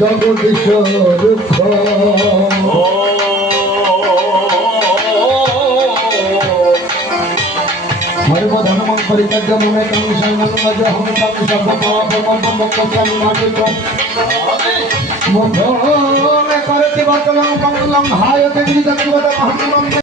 জগদীশ্বর হরিবধনমং পরিত্যাজ্য মমে কামি শরণং ব্রজ অহং তং সর্বপাপমং মোক্ষং মাটিতং মোক্ষং করতি বর্তমাং পঙ্গুলং হায়তে গিরিজঙ্গিবত মহাত্মং